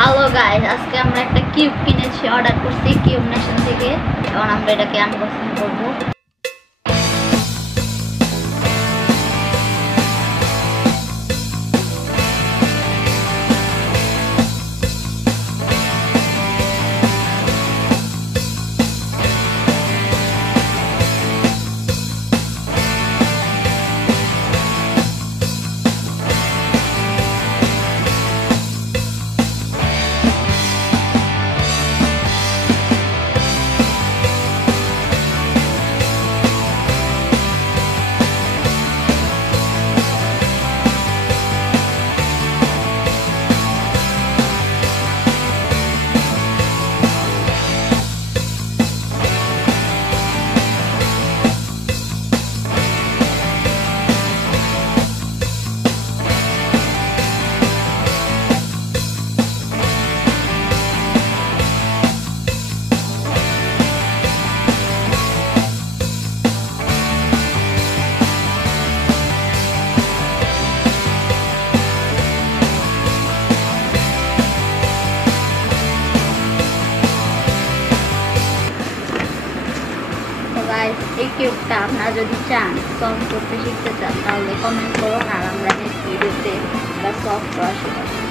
Hello guys, আজকে আমরা একটা কিউব কিনেছি, অর্ডার করছি কিউব নেশন থেকে। এখন আমরা এটাকে আনবক্সিং করব। এই কিউবটা আপনারা যদি চান সলভ করতে শিখতে চান তাহলে কমেন্ট করুন, আর আমরা নেক্সট ভিডিওতে সলভ করা শেখাবো।